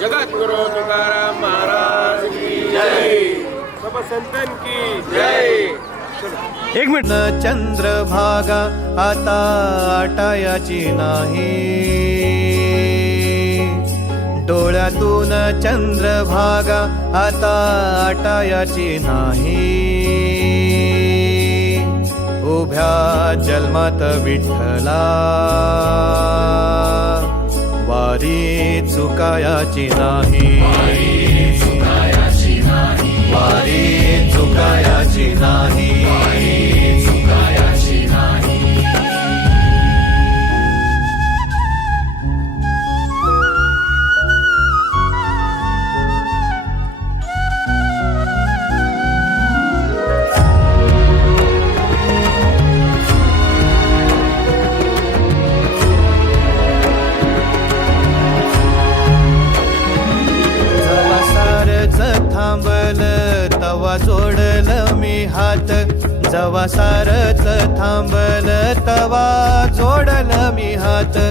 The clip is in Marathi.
जगद्गुरु तुकाराम महाराज की जय, सब संतन की जय. एक मिनिट. चंद्रभागा आता आटायाची नाही, डोळ्यातून चंद्रभागा आता आटायाची नाही. उभ्या जन्मात विठ्ठला वारी चुकायाची नाही, वारी चुकायाची नाही, वारी चुकायाची नाही. थांबल तवा जोडल मी हात, जवा सारच थांबल तवा जोडल मी हात.